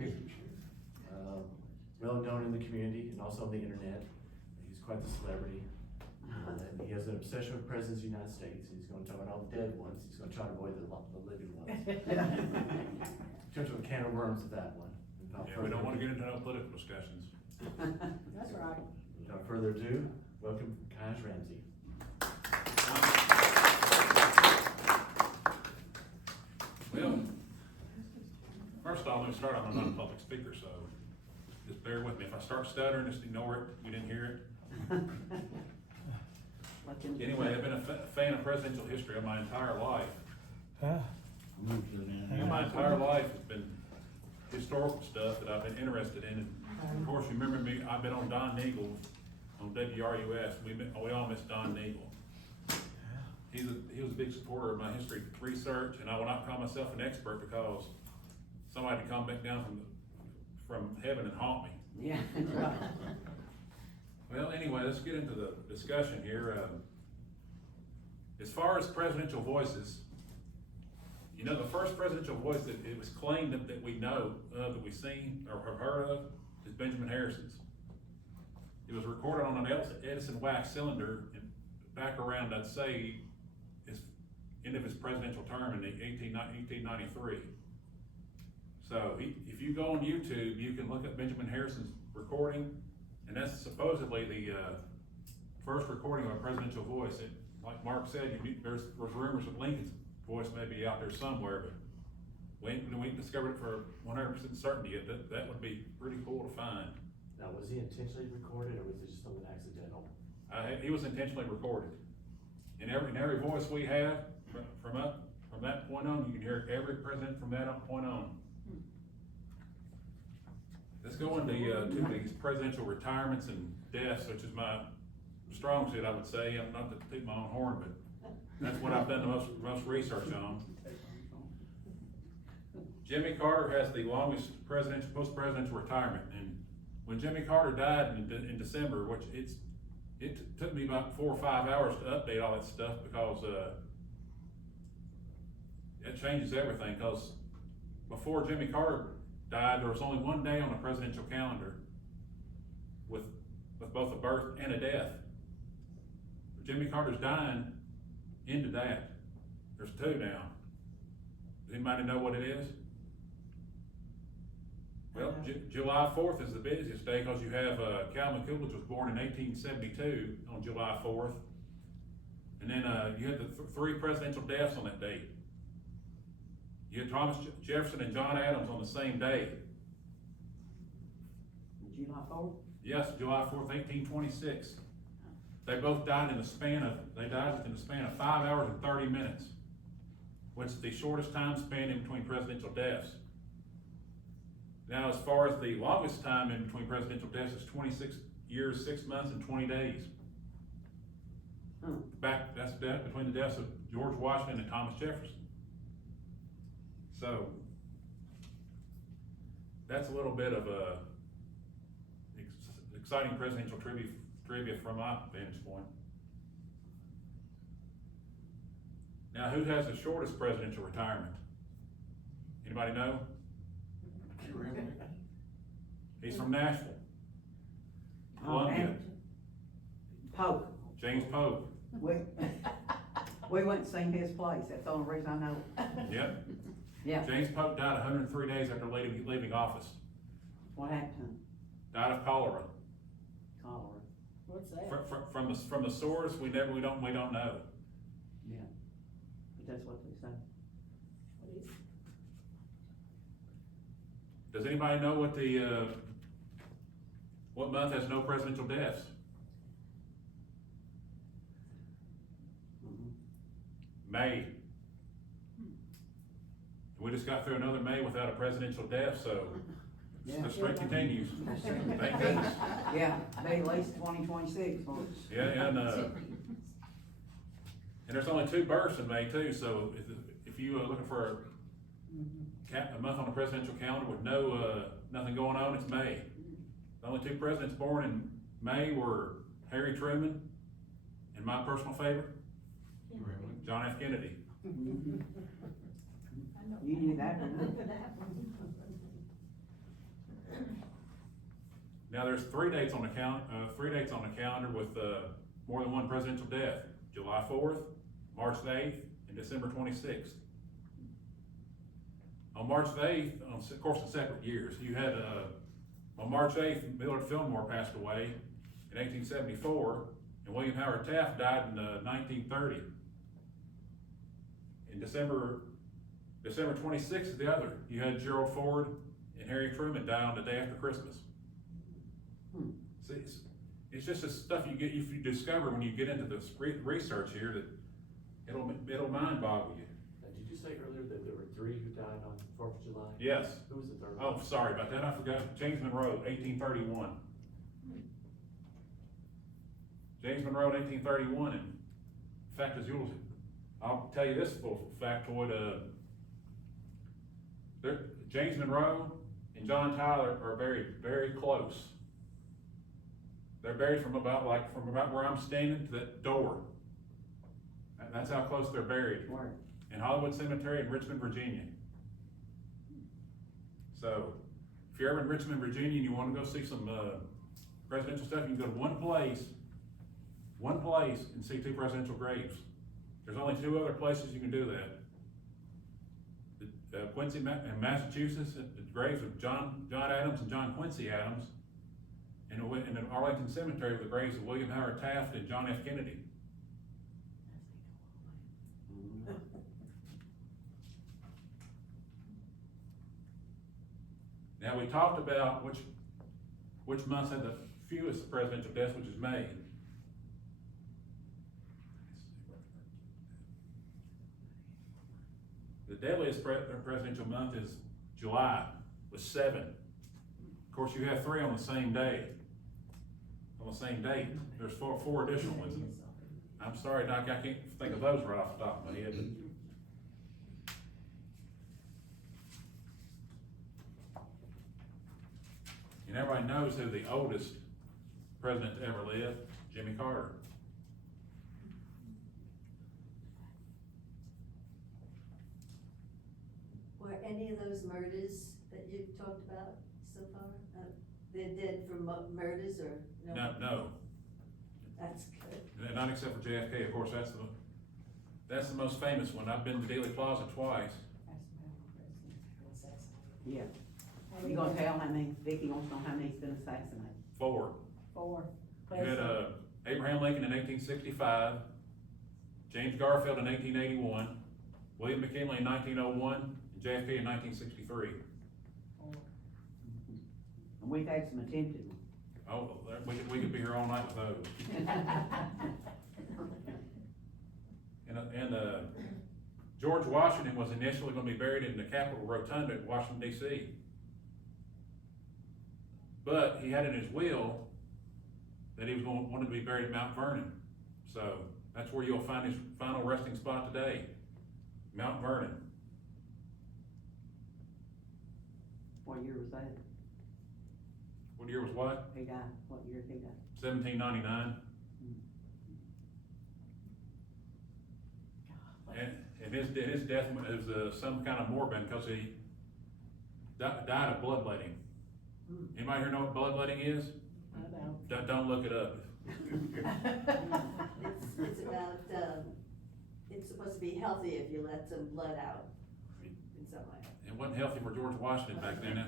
Ramsey. Well known in the community and also on the internet. He's quite the celebrity. And he has an obsession with presidents of the United States. He's going to talk about all the dead ones. He's going to try to avoid the living ones. In terms of a can of worms with that one. Yeah, we don't want to get into no political discussions. That's right. Without further ado, welcome Kige Ramsey. Well, first off, let me start. I'm not a public speaker, so just bear with me. If I start stuttering, just ignore it. You didn't hear it. Anyway, I've been a fan of presidential history my entire life. My entire life has been historical stuff that I've been interested in. And of course, you remember me, I've been on Don Neagle's, on WRUS. We all miss Don Neagle. He was a big supporter of my history research, and I will not call myself an expert because somebody can come back down from heaven and haunt me. Yeah, that's right. Well, anyway, let's get into the discussion here. As far as presidential voices, you know, the first presidential voice that it was claimed that we know of, that we've seen or have heard of, is Benjamin Harrison's. It was recorded on an Edison wax cylinder back around, I'd say, his end of his presidential term in 1893. So if you go on YouTube, you can look at Benjamin Harrison's recording, and that's supposedly the first recording of a presidential voice. Like Mark said, there's rumors that Lincoln's voice may be out there somewhere, but we ain't discovered it for 100% certainty yet. That would be pretty cool to find. Now, was he intentionally recorded or was it just something accidental? He was intentionally recorded. In every voice we have, from that point on, you can hear every president from that point on. Let's go into to these presidential retirements and deaths, which is my strong suit, I would say. I'm not to toot my own horn, but that's what I've done the most research on. Jimmy Carter has the longest post-presidential retirement, and when Jimmy Carter died in December, which it took me about 4 or 5 hours to update all that stuff because it changes everything. Because before Jimmy Carter died, there was only one day on the presidential calendar with both a birth and a death. Jimmy Carter's dying into that. There's 2 now. Does anybody know what it is? Well, July 4th is the busiest day because you have Calvin Coolidge was born in 1872 on July 4th. And then you had the 3 presidential deaths on that date. You had Thomas Jefferson and John Adams on the same day. July 4th? Yes, July 4th, 1826. They both died in the span of 5 hours and 30 minutes, which is the shortest time span in between presidential deaths. Now, as far as the longest time in between presidential deaths, is 26 years, 6 months, and 20 days. That's between the deaths of George Washington and Thomas Jefferson. So, that's a little bit of a exciting presidential trivia from my vantage point. Now, who has the shortest presidential retirement? Anybody know? He's from Nashville, Columbia. Pope. James Pope. We went to see his place. That's the only reason I know. Yep. Yeah. James Pope died 103 days after leaving office. What happened to him? Died of cholera. Cholera. What's that? From the source, we don't know. Yeah. But that's what they say. What is it? Does anybody know what month has no presidential deaths? May. We just got through another May without a presidential death, so the streak continues. Thank goodness. Yeah, they at least 2026. Yeah, and there's only 2 births in May too, so if you are looking for a month on the presidential calendar with nothing going on, it's May. The only 2 presidents born in May were Harry Truman and my personal favorite, John F. Kennedy. You knew that one. Now, there's 3 dates on the calendar with, more than one presidential death: July 4th, March 8th, and December 26th. On March 8th, of course, in separate years, you had, on March 8th, Millard Fillmore passed away in 1874, and William Howard Taft died in 1930. In December 26th is the other. You had Gerald Ford and Harry Truman die on the day after Christmas. See, it's just the stuff you discover when you get into this research here that it'll mind boggle you. Did you say earlier that there were 3 who died on 4th of July? Yes. Who was the third? Oh, sorry about that. I forgot. James Monroe, 1831. James Monroe, 1831. And in fact, I'll tell you this little factoid. James Monroe and John Tyler are very, very close. They're buried from about where I'm standing to that door. That's how close they're buried. Where? In Hollywood Cemetery in Richmond, Virginia. So, if you're ever in Richmond, Virginia, and you want to go see some presidential stuff, you can go to one place, and see 2 presidential graves. There's only 2 other places you can do that. Quincy, in Massachusetts, the graves of John Adams and John Quincy Adams, and in Arlington Cemetery, the graves of William Howard Taft and John F. Kennedy. Now, we talked about which months had the fewest presidential deaths, which is May. The deadliest presidential month is July, with 7. Of course, you have 3 on the same day. On the same date, there's four additional ones. I'm sorry, Doc, I can't think of those right off the top of my head. And everybody knows who the oldest president to ever live, Jimmy Carter. Were any of those murders that you've talked about so far, they're dead from murders or no? No, That's good. not except for JFK, of course, that's the most famous one. I've been to Dealey Plaza twice. Yeah. You gonna tell how many, Vicky wants to know how many's been assassinated? 4. 4. You had, Abraham Lincoln in 1865, James Garfield in 1881, William McKinley in 1901, and JFK in 1963. And we've had some attempted ones. Oh, we could be here all night with those. And George Washington was initially gonna be buried in the Capitol Rotunda in Washington, D.C. But he had in his will that he was wanted to be buried at Mount Vernon. So that's where you'll find his final resting spot today, Mount Vernon. What year was that? What year was what? He died, what year did he die? 1799. And his death was some kind of morbid because he died of bloodletting. Anybody here know what bloodletting is? I know. Don't look it up. It's about, it's supposed to be healthy if you let some blood out in some way. It wasn't healthy for George Washington back then.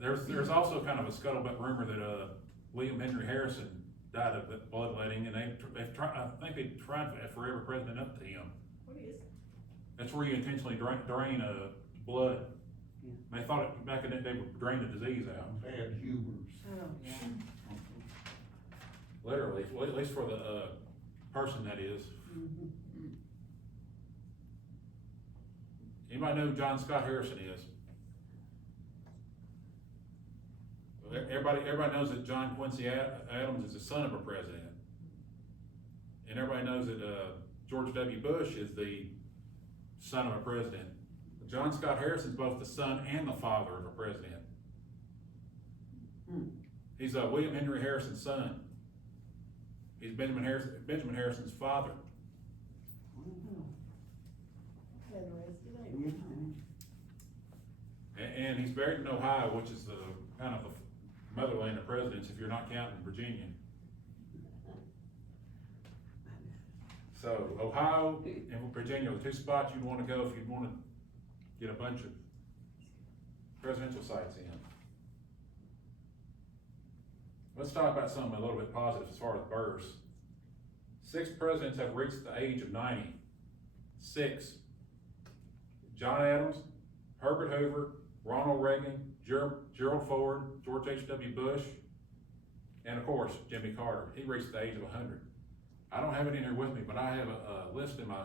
There's also kind of a scuttlebutt rumor that William Henry Harrison died of bloodletting, and they've tried. I think they tried for every president up to him. What is? That's where you intentionally drain blood. They thought back in that day would drain the disease out. Bad humors. Oh, yeah. Literally, well, at least for the person that is. Anybody know who John Scott Harrison is? Everybody knows that John Quincy Adams is the son of a president. And everybody knows that George W. Bush is the son of a president. John Scott Harrison's both the son and the father of a president. He's William Henry Harrison's son. He's Benjamin Harrison's father. Mm-hmm. And he's buried in Ohio, which is the kind of motherland of presidents if you're not counting Virginia. So Ohio and Virginia are the two spots you'd wanna go if you'd wanna get a bunch of presidential sites in. Let's talk about something a little bit positive as far as births. 6 presidents have reached the age of 90. 6. John Adams, Herbert Hoover, Ronald Reagan, Gerald Ford, George H.W. Bush, and of course, Jimmy Carter. He reached the age of 100. I don't have it in here with me, but I have a list in my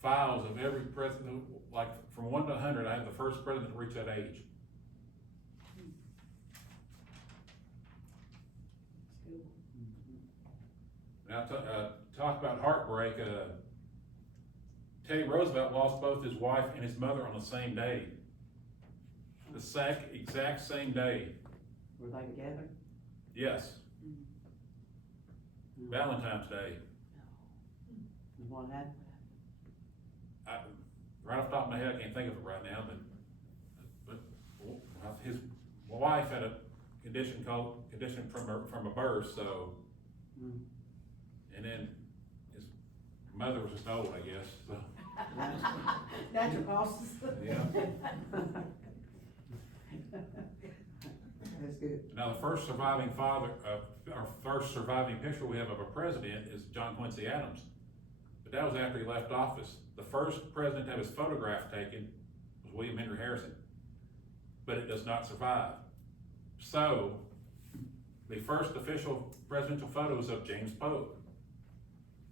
files of every president, like from 1 to 100, I have the first president to reach that age. Now, talk about heartbreak, Teddy Roosevelt lost both his wife and his mother on the same day. The exact same day. Were they together? Yes. Valentine's Day. And what happened? Right off the top of my head, I can't think of it right now, but his wife had a condition from a birth, so, and then his mother was just old, I guess, so. Natural causes. Yeah. That's good. Now, the first surviving picture we have of a president is John Quincy Adams. But that was after he left office. The first president to have his photograph taken was William Henry Harrison. But it does not survive. So, the first official presidential photo is of James Polk.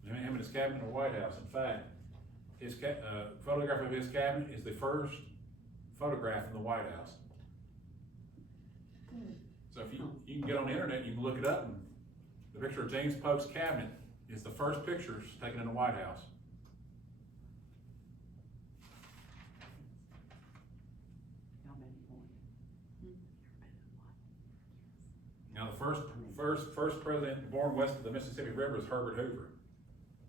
Him and his cabinet in the White House. In fact, his photograph of his cabinet is the first photograph in the White House. So if you can get on the internet, you can look it up, and the picture of James Polk's cabinet is the first pictures taken in the White House. Now the first president born west of the Mississippi River is Herbert Hoover.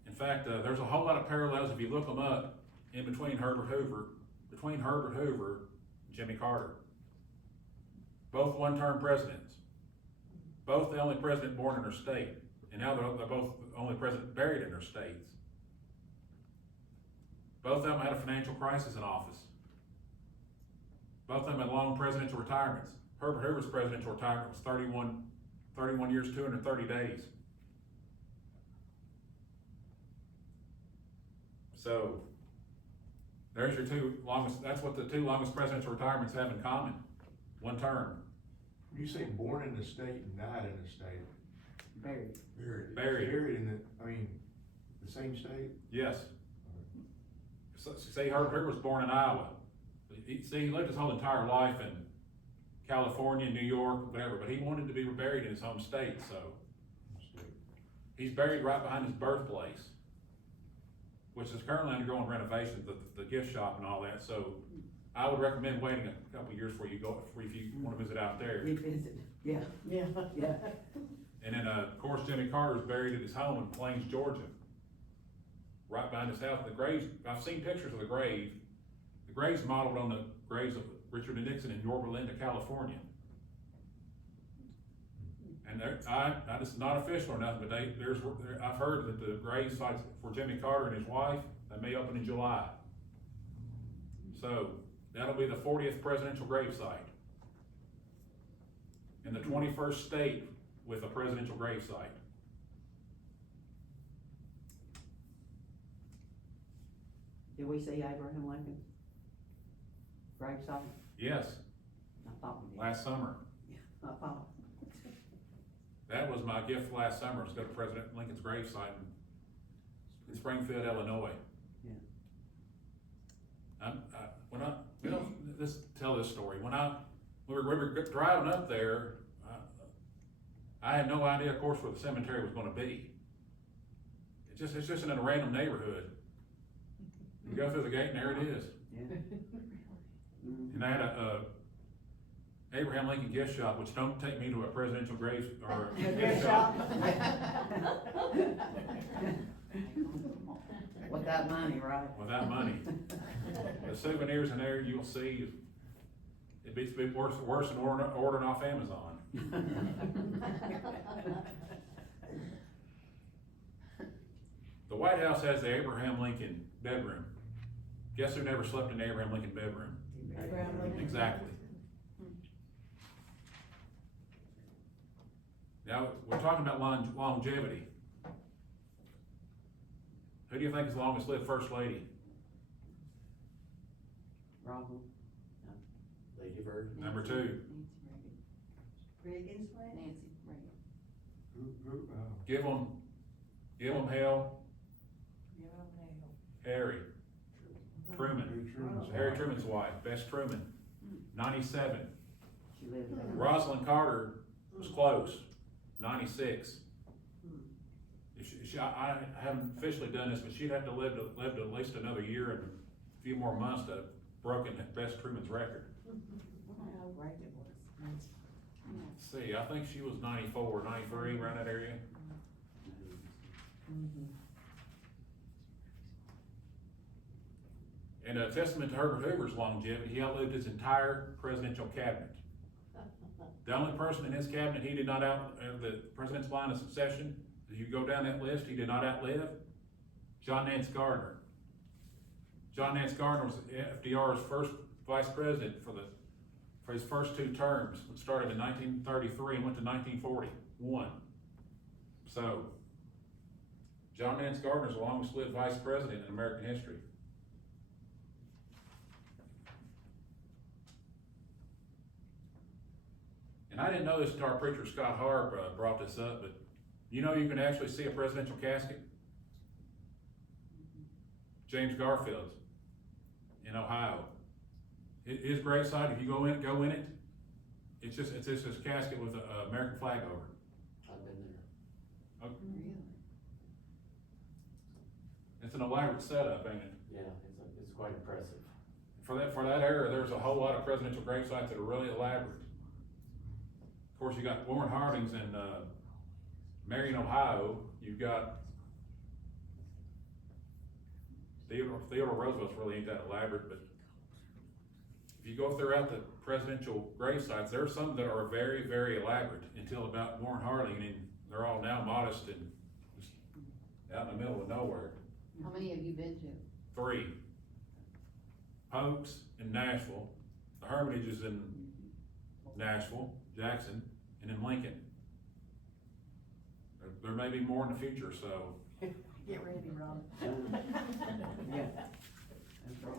In fact, there's a whole lot of parallels if you look them up in between Herbert Hoover and Jimmy Carter. Both one-term presidents. Both the only president born in their state. And now they're both the only president buried in their states. Both of them had a financial crisis in office. Both of them had long presidential retirements. Herbert Hoover's presidential retirement was 31 years, 230 days. So, there's your that's what the 2 longest presidential retirements have in common. One term. You say born in the state and died in the state? Buried. Buried in the same state? Yes. So, see, Herbert Hoover was born in Iowa. He lived his whole entire life in California, New York, whatever, but he wanted to be buried in his home state, so. He's buried right behind his birthplace, which is currently undergoing renovations, the gift shop and all that, so I would recommend waiting a couple of years before you want to visit out there. Revisit, yeah. Yeah. And then, of course, Jimmy Carter's buried at his home in Plains, Georgia, right behind his house. The graves, I've seen pictures of the grave. The grave's modeled on the graves of Richard and Nixon in Yorba Linda, California. And this is not official or nothing, but I've heard that the grave sites for Jimmy Carter and his wife, they may open in July. So, that'll be the 40th presidential grave site. In the 21st state with a presidential grave site. Did we see Abraham Lincoln's gravesite? Yes, I thought we did. last summer. I thought. That was my gift last summer, was go to President Lincoln's gravesite in Springfield, Illinois. Yeah. Let's tell this story. When we were driving up there, I had no idea, of course, where the cemetery was gonna be. It's just in a random neighborhood. You go through the gate and there it is. Yeah. And I had a Abraham Lincoln gift shop, which don't take me to a presidential grave or a gift shop. Without money, right? Without money. The souvenirs in there you'll see, it beats worse than ordering off Amazon. The White House has the Abraham Lincoln bedroom. Guess who never slept in the Abraham Lincoln bedroom? Abraham Lincoln. Exactly. Now, we're talking about longevity. Who do you think is the longest lived first lady? Wrong. Lady Bird. Number two. Reagan's way? Nancy Reagan. Give them hell. Harry. Truman. Harry Truman's wife, Bess Truman, 97. She lived there. Rosalind Carter was close, 96. I haven't officially done this, but she'd have to live at least another year and a few more months to have broken Bess Truman's record. How great it was. Let's see, I think she was 94, 93, around that area. And a testament to Herbert Hoover's longevity, he outlived his entire presidential cabinet. The only person in his cabinet he did not the president's line of succession, as you go down that list, he did not outlive, John Nance Garner. John Nance Garner was FDR's first vice president for his first two terms, which started in 1933 and went to 1941. So, John Nance Garner is the longest lived vice president in American history. And I didn't know this until our preacher Scott Harb brought this up, but you know you can actually see a presidential casket? James Garfield's in Ohio. His gravesite, if you go in it, it's just this casket with an American flag over it. I've been there. Okay. Really? It's an elaborate setup, ain't it? Yeah, it's quite impressive. For that era, there's a whole lot of presidential gravesites that are really elaborate. Of course, you got Warren Harding's in Marion, Ohio. You've got Theodore Roosevelt's really ain't that elaborate, but if you go throughout the presidential gravesites, there are some that are very, very elaborate until about Warren Harding, and they're all now modest and just out in the middle of nowhere. How many have you been to? 3. Polk's in Nashville, the Hermitage is in Nashville, Jackson, and in Lincoln. There may be more in the future, so. Get ready, Ron. Yeah. That's right.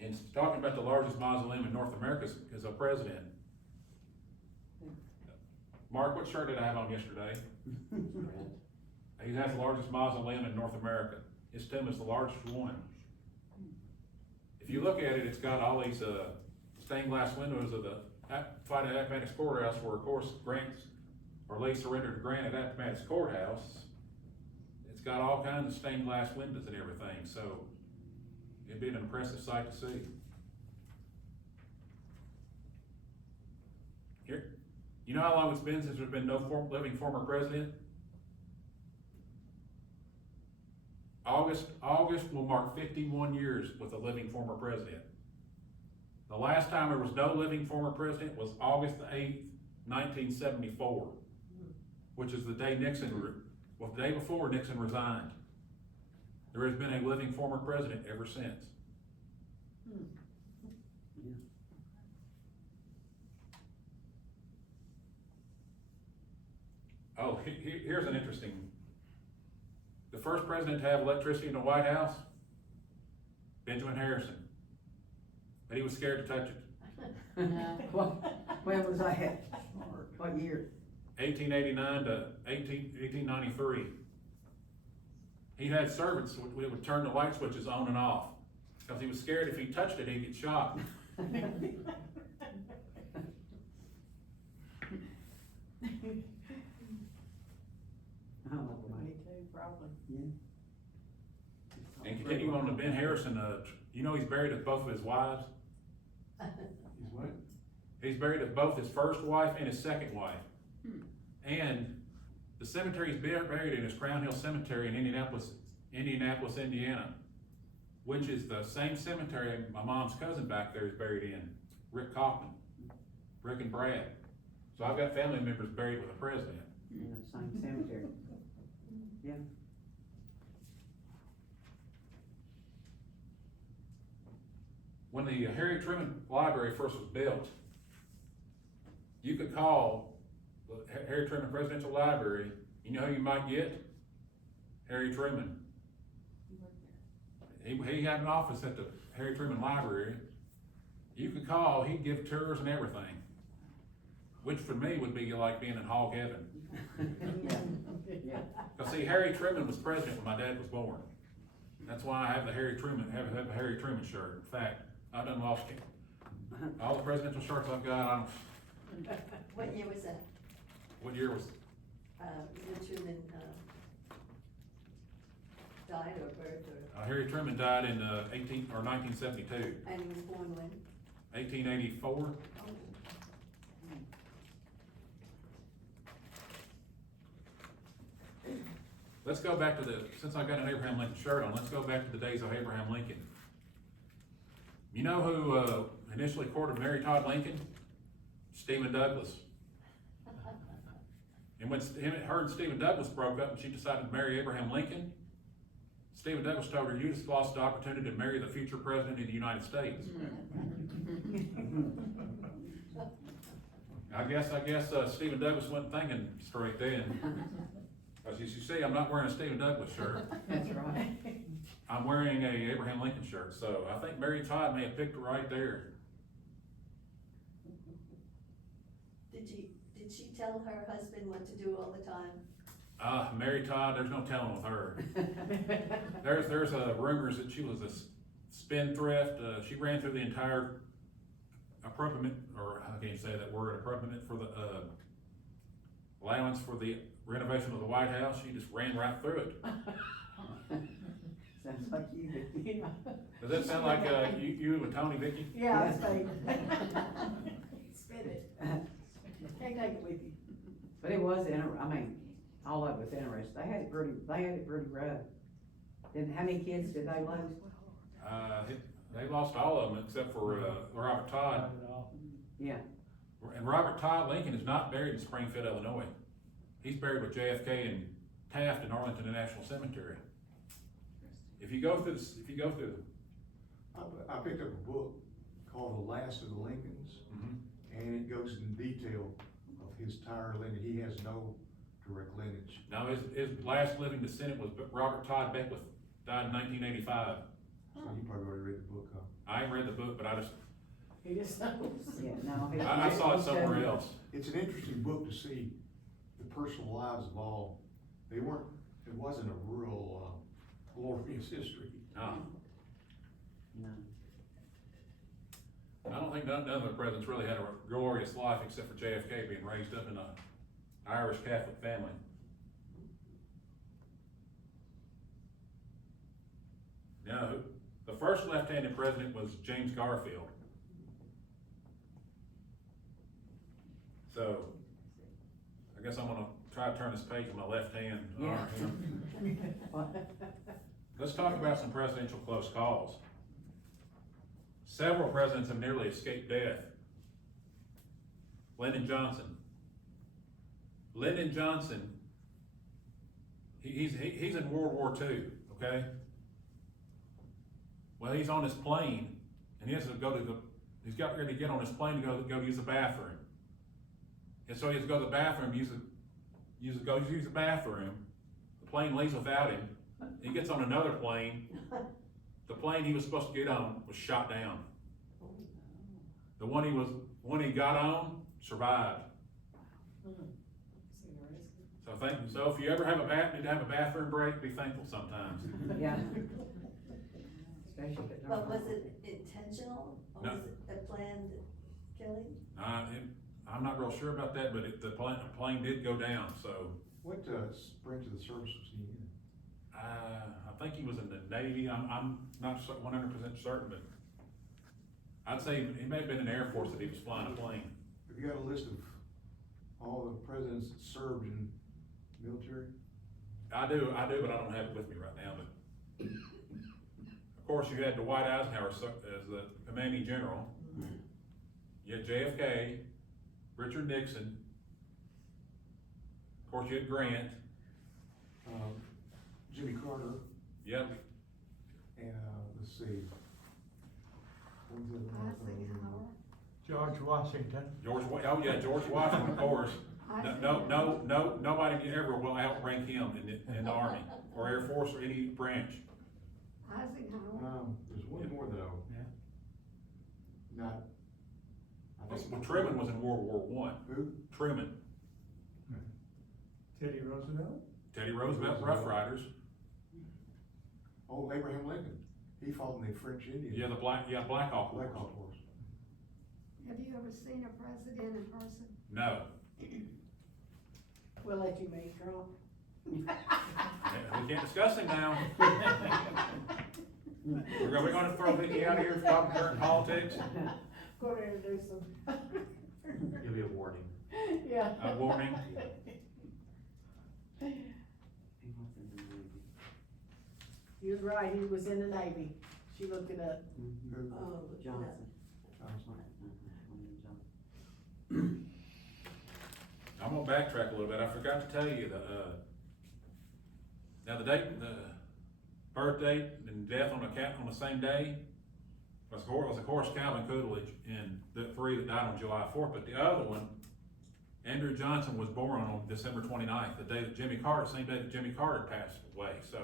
And talking about the largest mausoleum in North America is a president. Mark, what shirt did I have on yesterday? Grant. He has the largest mausoleum in North America. His tomb is the largest one. If you look at it, it's got all these stained glass windows of the fight at Appomattox Courthouse, where of course Lee surrendered to Grant at Appomattox Courthouse. It's got all kinds of stained glass windows and everything, so it'd be an impressive sight to see. Here, you know how long it's been since there's been no living former president? August will mark 51 years with a living former president. The last time there was no living former president was August the 8th, 1974, which is the day the day before Nixon resigned. There has been a living former president ever since. Oh, here's an interesting. The first president to have electricity in the White House, Benjamin Harrison. But he was scared to touch it. When was that? What year? 1889 to 1893. He had servants who would turn the light switches on and off, because he was scared if he touched it, he'd get shot. Me too, probably. And continue on to Ben Harrison, you know he's buried with both of his wives? He's what? He's buried with both his first wife and his second wife. And the cemetery he's buried in is Crown Hill Cemetery in Indianapolis, Indiana, which is the same cemetery my mom's cousin back there is buried in, Rick Kaufman, Rick and Brad. So I've got family members buried with the president. In the same cemetery. Yeah. When the Harry Truman Library first was built, you could call the Harry Truman Presidential Library, you know who you might get? Harry Truman. He had an office at the Harry Truman Library. You could call, he'd give tours and everything. Which for me would be like being in hog heaven. Yeah. Cause see, Harry Truman was president when my dad was born. That's why I have the Harry Truman, have a Harry Truman shirt. In fact, I done lost it. All the presidential shirts I've got, I don't, What year was that? what year was, When Truman, died or birthed or, Harry Truman died in, 1972, and he was born when? 1884. Let's go back to since I got an Abraham Lincoln shirt on, let's go back to the days of Abraham Lincoln. You know who, initially courted Mary Todd Lincoln? Stephen Douglas. And when her and Stephen Douglas broke up and she decided to marry Abraham Lincoln, Stephen Douglas told her, you just lost the opportunity to marry the future president of the United States. I guess, Stephen Douglas wasn't thinking straight then. As you see, I'm not wearing a Stephen Douglas shirt. That's right. I'm wearing a Abraham Lincoln shirt, so I think Mary Todd may have picked it right there. Did she tell her husband what to do all the time? Mary Todd, there's no telling with her. There's rumors that she was a spendthrift. She ran through the entire appropriate, or how can you say that word, appropriate for the, allowance for the renovation of the White House. She just ran right through it. Sounds like you, Vicky. Does that sound like, you and Tony, Vicky? Yeah, I was saying. Spin it. Can't take it with you. But it was all of it was interesting. They had it pretty rough. How many kids did they lose? They lost all of them except for, Robert Todd. Yeah. And Robert Todd Lincoln is not buried in Springfield, Illinois. He's buried with JFK and Taft in Arlington National Cemetery. If you go through, I picked up a book called The Last of the Lincolns, and it goes in detail of his entire lineage. He has no direct lineage. now his last living descendant was Robert Todd Beckwith, died in 1985. So you probably already read the book, huh? I ain't read the book, but He just knows. Yeah, no. I saw it somewhere else. It's an interesting book to see the personal lives of all. It wasn't a real, glorious history. No, No. I don't think none of the presidents really had a glorious life except for JFK being raised up in a Irish Catholic family. Now, the first left-handed president was James Garfield. So, I guess I'm gonna try to turn this page with my left hand. Yeah. Let's talk about some presidential close calls. Several presidents have nearly escaped death. Lyndon Johnson. Lyndon Johnson, he's in World War II, okay? Well, he's on his plane, and he has to he's got ready to get on his plane to go use the bathroom. And so he has to go to the bathroom, use the bathroom. The plane leaves without him. He gets on another plane. The plane he was supposed to get on was shot down. The one he got on survived. So if you ever need to have a bathroom break, be thankful sometimes. Yeah. Especially if it's. But was it intentional, or No. was it a planned killing? I'm not real sure about that, but the plane did go down, so. What, branch of the service was he in? I think he was in the Navy. I'm not 100% certain, but I'd say he may have been in the Air Force that he was flying a plane. Have you got a list of all the presidents that served in military? I do, but I don't have it with me right now, but. Of course, you had Dwight Eisenhower as the commanding general. You had JFK, Richard Nixon, of course you had Grant, Jimmy Carter, yep, and, let's see. What was the other one? George Washington. George Washington, of course. Nobody ever will outrank him in the Army, or Air Force, or any branch. Eisenhower. There's one more though. Yeah. Not. I think- Well, Truman was in World War I. Who? Truman, Teddy Roosevelt. Teddy Roosevelt, Rough Riders, Oh, Abraham Lincoln. He fought in the French Indian. yeah, Black Hawk Wars. Black Hawk Wars. Have you ever seen a president in person? No, We'll let you meet Trump. we can't discuss him now. We're gonna throw Vicky out of here for talking current politics. Go there and do some. It'll be a warning. Yeah. A warning. He was right, he was in the Navy. She looked it up. Who? Oh, Johnson. I'm gonna backtrack a little bit. I forgot to tell you now the date, the birth date and death on the same day was of course Calvin Coolidge, and the three that died on July 4th. But the other one, Andrew Johnson, was born on December 29th, the day that same day that Jimmy Carter passed away. So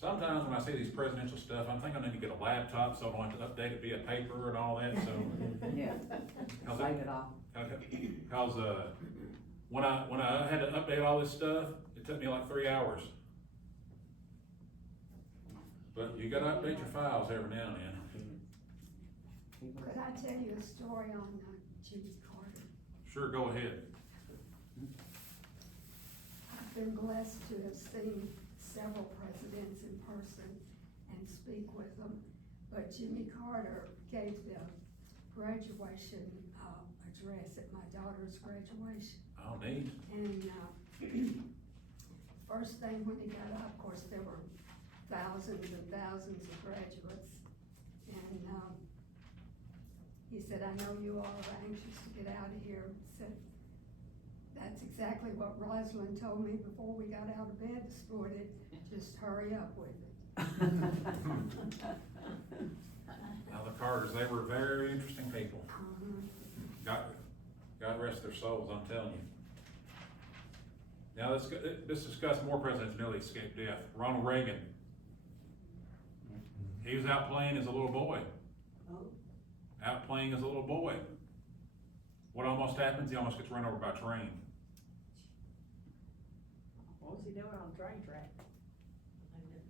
sometimes when I see these presidential stuff, I think I need to get a laptop so I don't have to update it via paper and all that, so. Yeah. How's Save that? it all. Okay, cause, when I had to update all this stuff, it took me like 3 hours. But you gotta update your files every now and then. Could I tell you a story on Jimmy Carter? Sure, go ahead. I've been blessed to have seen several presidents in person and speak with them, but Jimmy Carter gave the graduation address at my daughter's graduation. Oh, neat. And first thing when he got up, of course, there were thousands and thousands of graduates. And he said, I know you all are anxious to get out of here. He said, that's exactly what Rosalind told me before we got out of bed this morning. Just hurry up with it. Now the Carters, they were very interesting people. God rest their souls, I'm telling you. Now let's discuss more presidents nearly escaped death. Ronald Reagan. He was out playing as a little boy. Oh, Out playing as a little boy. What almost happens? He almost gets run over by a train. What was he doing on the train track? I never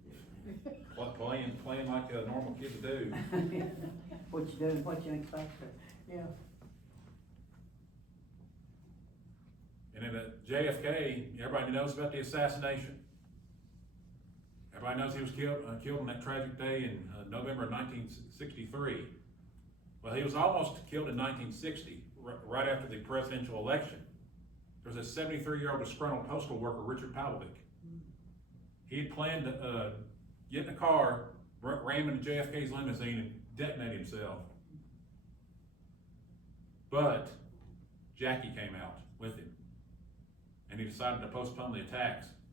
did. Playing like a normal kid would do. What you doing, what you expect to, yeah. And then JFK, everybody knows about the assassination. Everybody knows he was killed on that tragic day in November of 1963. Well, he was almost killed in 1960, right after the presidential election. There was a 73-year-old disgruntled postal worker, Richard Pavlovic. He had planned to get in a car, ram into JFK's limousine, and detonate himself. But Jackie came out with him, and he decided to postpone the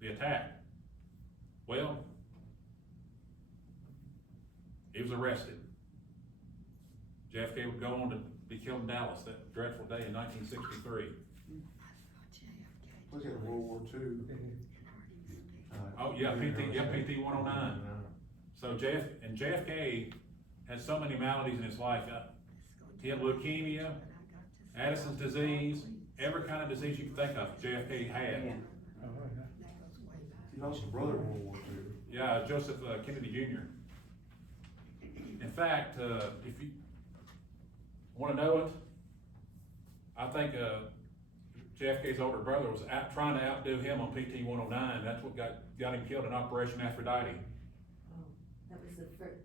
attack. Well, he was arrested. JFK would go on to be killed in Dallas that dreadful day in 1963. Was it World War II? Oh, yeah, PT 109. So JFK had so many maladies in his life. He had leukemia, Addison's disease, every kind of disease you can think of, JFK had. Yeah. He lost a brother in World War II. Yeah, Joseph Kennedy Jr. In fact, if you want to know it, I think JFK's older brother was trying to outdo him on PT 109. That's what got him killed in Operation Aphrodite. Oh, that was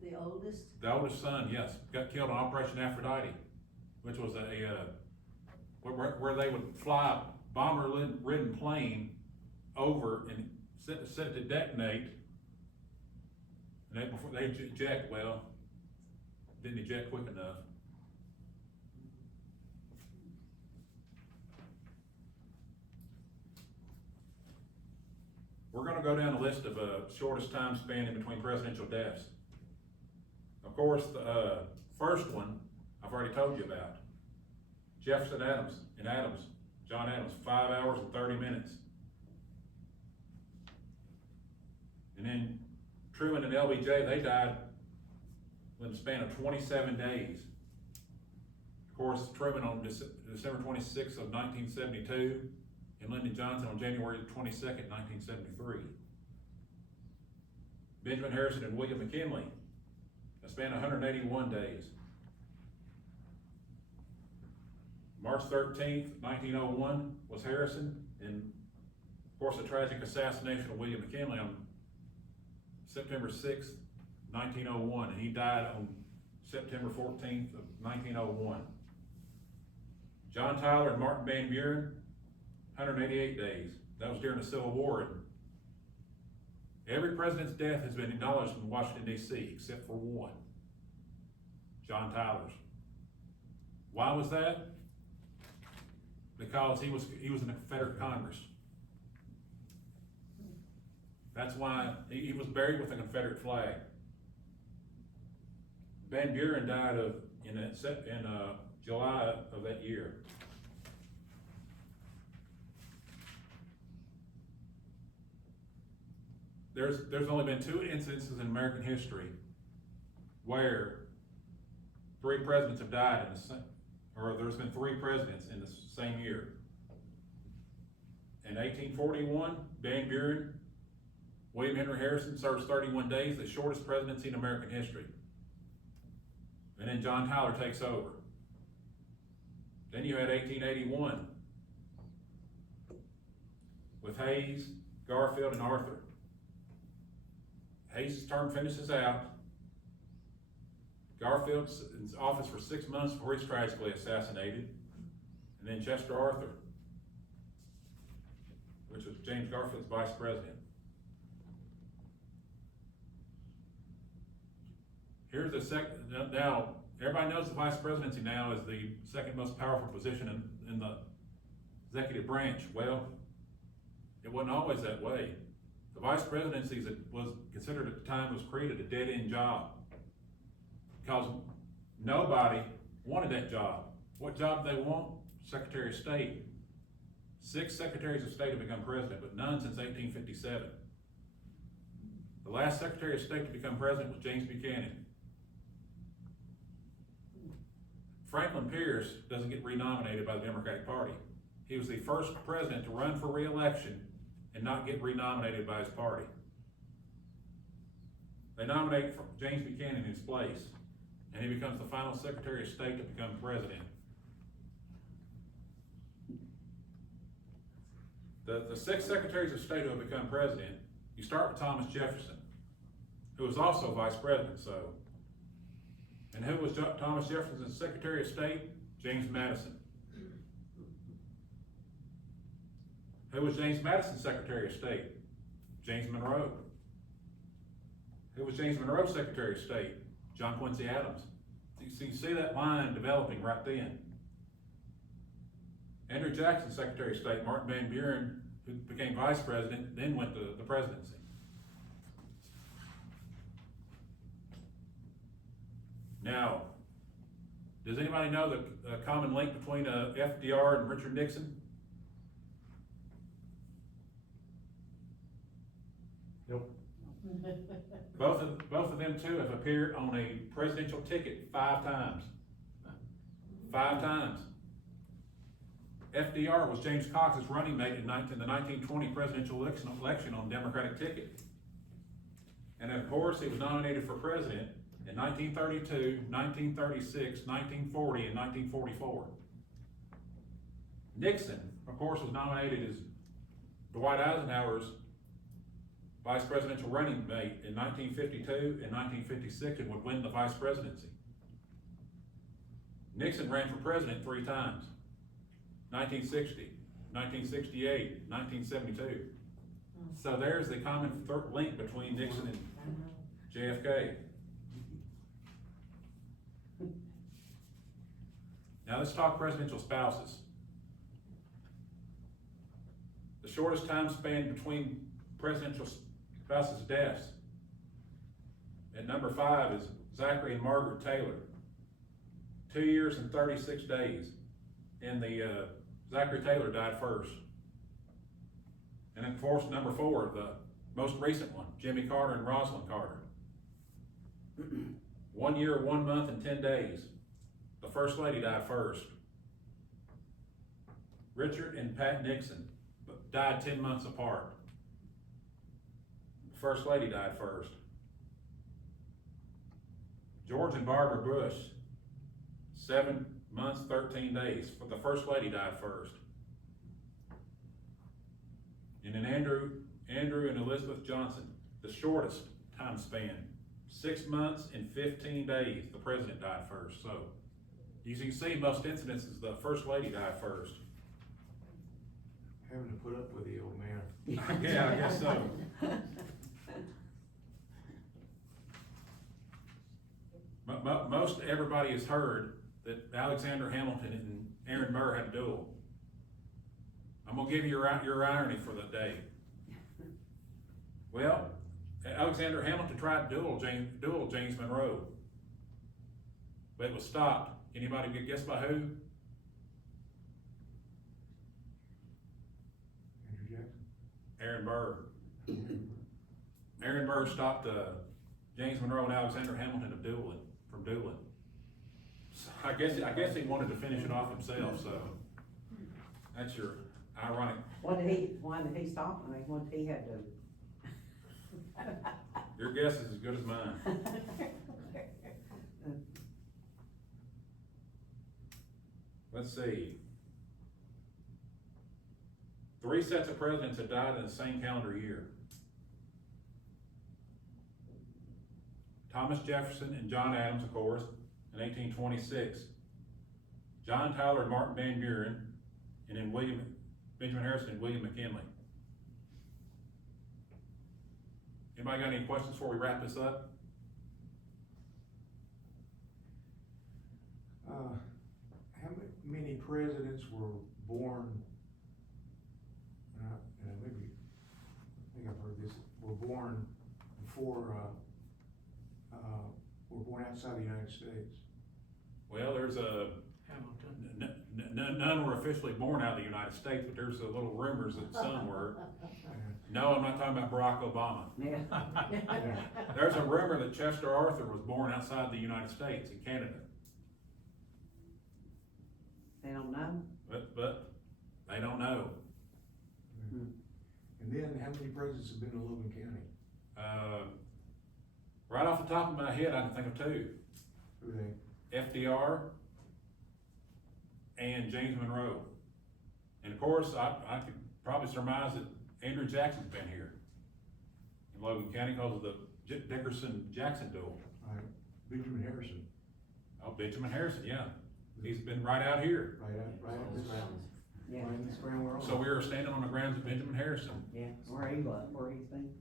the oldest? The oldest son, yes, got killed on Operation Aphrodite, which was where they would fly a bomber-ridden plane over and set it to detonate. And before they eject, well, didn't eject quick enough. We're gonna go down the list of, shortest time span in between presidential deaths. Of course, the, first one, I've already told you about. Jefferson Adams, John Adams, 5 hours and 30 minutes. And then Truman and LBJ, they died within the span of 27 days. Of course, Truman on December 26th of 1972, and Lyndon Johnson on January 22nd, 1973. Benjamin Harrison and William McKinley, a span of 181 days. March 13th, 1901 was Harrison, and of course the tragic assassination of William McKinley on September 6th, 1901, and he died on September 14th of 1901. John Tyler and Martin Van Buren, 188 days. That was during the Civil War. And every president's death has been acknowledged in Washington, D.C., except for one, John Tyler's. Why was that? Because he was in the Confederate Congress. That's why he was buried with a Confederate flag. Van Buren died in July of that year. There's only been 2 instances in American history where 3 presidents have died or there's been 3 presidents in the same year. In 1841, Van Buren, William Henry Harrison serves 31 days, the shortest presidency in American history. And then John Tyler takes over. Then you had 1881 with Hayes, Garfield, and Arthur. Hayes' term finishes out. Garfield's in office for 6 months before he's tragically assassinated. And then Chester Arthur, which was James Garfield's vice president. Here's the second, now, everybody knows the vice presidency now is the second most powerful position in the executive branch. Well, it wasn't always that way. The vice presidency was considered at the time it was created a dead-end job because nobody wanted that job. What job did they want? Secretary of State. 6 secretaries of state have become president, but none since 1857. The last secretary of state to become president was James Buchanan. Franklin Pierce doesn't get renominated by the Democratic Party. He was the first president to run for re-election and not get renominated by his party. They nominate James Buchanan in his place, and he becomes the final Secretary of State to become president. The 6 secretaries of state who have become president, you start with Thomas Jefferson, who was also vice president, and who was Thomas Jefferson's Secretary of State? James Madison. Who was James Madison's Secretary of State? James Monroe. Who was James Monroe's Secretary of State? John Quincy Adams. So you see that line developing right then. Andrew Jackson's Secretary of State, Martin Van Buren, who became vice president, then went to the presidency. Now, does anybody know the common link between FDR and Richard Nixon? Nope. Both of them two have appeared on a presidential ticket 5 times. 5 times. FDR was James Cox's running mate in the 1920 presidential election on the Democratic ticket. And of course, he was nominated for president in 1932, 1936, 1940, and 1944. Nixon, of course, was nominated as Dwight Eisenhower's vice presidential running mate in 1952 and 1956 and would win the vice presidency. Nixon ran for president 3 times, 1960, 1968, 1972. So there's the common link between Nixon and JFK. Now let's talk presidential spouses. The shortest time span between presidential spouses' deaths. At number 5 is Zachary and Margaret Taylor. 2 years and 36 days. And the Zachary Taylor died first. And then of course, number 4, the most recent one, Jimmy Carter and Rosalind Carter. 1 year, 1 month, and 10 days. The First Lady died first. Richard and Pat Nixon died 10 months apart. The First Lady died first. George and Barbara Bush, 7 months, 13 days, but the First Lady died first. And then Andrew and Elizabeth Johnson, the shortest time span, 6 months and 15 days, the President died first. So, as you can see, most incidences, the First Lady died first. Having to put up with the old man. Yeah, I guess so. Most everybody has heard that Alexander Hamilton and Aaron Burr had a duel. I'm gonna give you your irony for the day. Well, Alexander Hamilton tried to duel James Monroe, but it was stopped. Anybody get guess by who? Andrew Jackson? Aaron Burr. Aaron Burr stopped James Monroe and Alexander Hamilton from dueling. So I guess he wanted to finish it off himself. So that's your ironic. Why did he stop? I mean, what did he have to? Your guess is as good as mine. Let's see. 3 sets of presidents have died in the same calendar year. Thomas Jefferson and John Adams, of course, in 1826. John Tyler and Martin Van Buren, and then Benjamin Harrison and William McKinley. Anybody got any questions before we wrap this up? How many presidents were born, maybe, I think I've heard this, were born before, were born outside the United States? Well, there's none were officially born out of the United States, but there's a little rumors that some were. No, I'm not talking about Barack Obama. Yeah. There's a rumor that Chester Arthur was born outside the United States, in Canada. They don't know? But they don't know. And then, how many presidents have been in Logan County? Right off the top of my head, I can think of 2. Who are they? FDR and James Monroe. And of course, I could probably surmise that Andrew Jackson's been here in Logan County because of the Dickerson-Jackson duel. Right, Benjamin Harrison. Oh, Benjamin Harrison, yeah. He's been right out here. Right out this grounds. Yeah. Right in this ground we're on. So we were standing on the grounds of Benjamin Harrison. Yeah, where he's been.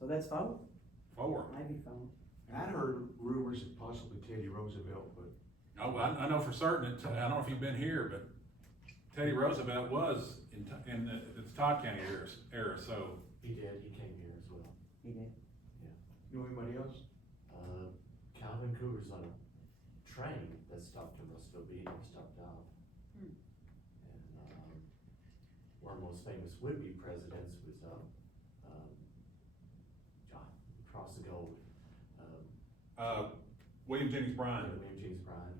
So that's 4? 4. Maybe 4. I'd heard rumors of possibly Teddy Roosevelt, but. Oh, I know for certain, I don't know if you've been here, but Teddy Roosevelt was in the Todd County era, so. He did, he came here as well. He did. You know anybody else? Calvin Coolidge on a train that stopped in Russellville Beach, he stopped off. And, one of the most famous would-be presidents was, across the gold. William Jennings Bryan. William James Bryan.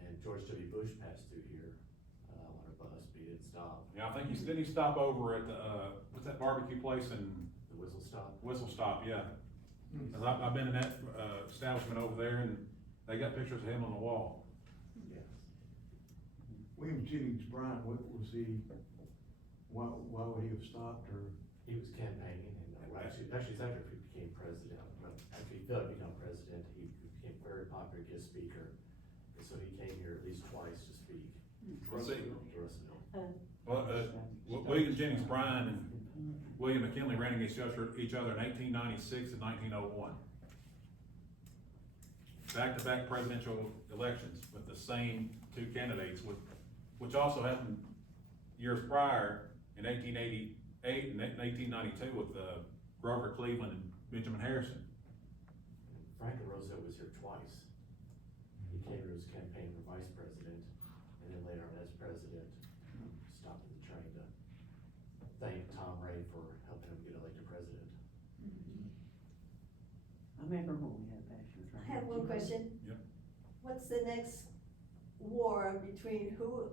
And George W. Bush passed through here, on a bus, but he didn't stop. Yeah, I think didn't he stop over at the, what's that barbecue place in? The whistle stop. Whistle Stop, yeah. 'Cause I've been in that, establishment over there and they got pictures of him on the wall. Yes. William Jennings Bryan, what was he, why would he have stopped, or? He was campaigning, and actually it's after he became president, but after he failed to become president, he became a very popular guest speaker. And so he came here at least twice to speak. Let's see. To Russellville. Well, William Jennings Bryan and William McKinley ran against each other in 1896 and 1901. back-to-back presidential elections with the same two candidates, which also happened years prior in 1888 and 1892 with Grover Cleveland and Benjamin Harrison. Franklin Roosevelt was here twice. He came to his campaign for vice president, and then later on as president, stopped at the train to thank Tom Ray for helping him get elected president. I remember when we had passion. I have one question. Yep. What's the next war between who,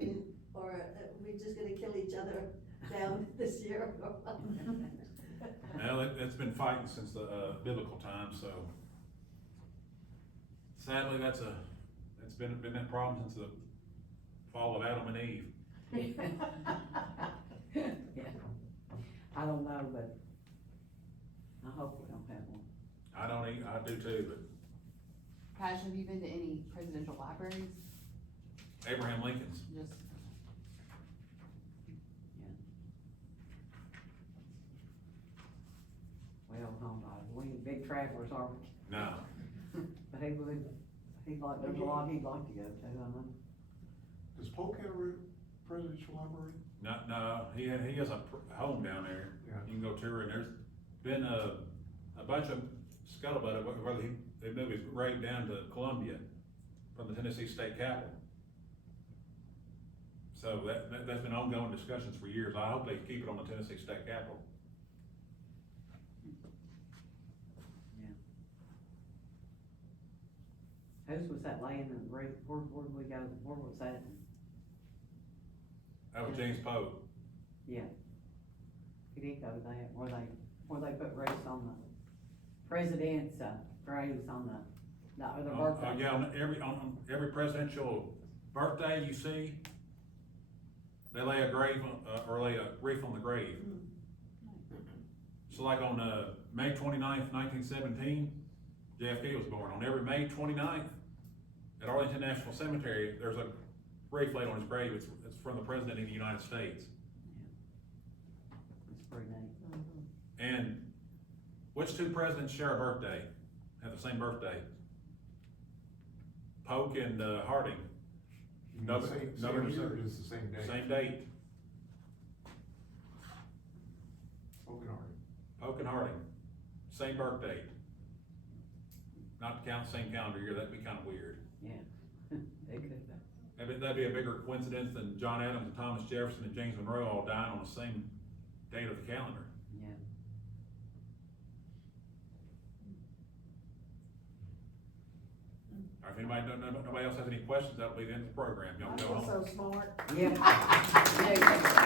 and, or we just gonna kill each other down this year? Well, it's been fighting since the biblical times, so sadly, it's been that problem since the fall of Adam and Eve. Yeah. I don't know, but I hope we don't have one. I do too, but Paige, have you been to any presidential libraries? Abraham Lincoln's. Just, Well, we ain't big travelers, are we? No, But there's a lot he'd like to go to, I know. Does Polk have a presidential library? no, he has a home down there. Yeah. You can go tour, and there's been a bunch of scuttlebutt of whether they moved his grave down to Columbia from the Tennessee State Capitol. So that's been ongoing discussions for years. I hope they keep it on the Tennessee State Capitol. Whose was that laying in the where did we go, where was that? That was James Pope. Yeah. He did go to that, where they put wreaths on the president's, graves on the other birthday. Yeah, on every presidential birthday you see, they lay a grave, or lay a wreath on the grave. So like on, May 29th, 1917, JFK was born. On every May 29th, at Arlington National Cemetery, there's a wreath laid on his grave. It's from the President of the United States. It's pretty neat. And which two presidents share a birthday, have the same birthday? Polk and Harding. You mean November- same November year, or 7th. just the same day? Same date, Polk and Harding. Polk and Harding, same birth date. Not to count the same calendar year, that'd be kinda weird. Yeah. They could have. That'd be a bigger coincidence than John Adams and Thomas Jefferson and James Monroe all dying on the same date of the calendar. Yeah. Or if nobody else has any questions, that'll be the end of the program. Y'all go home. So smart. Yeah.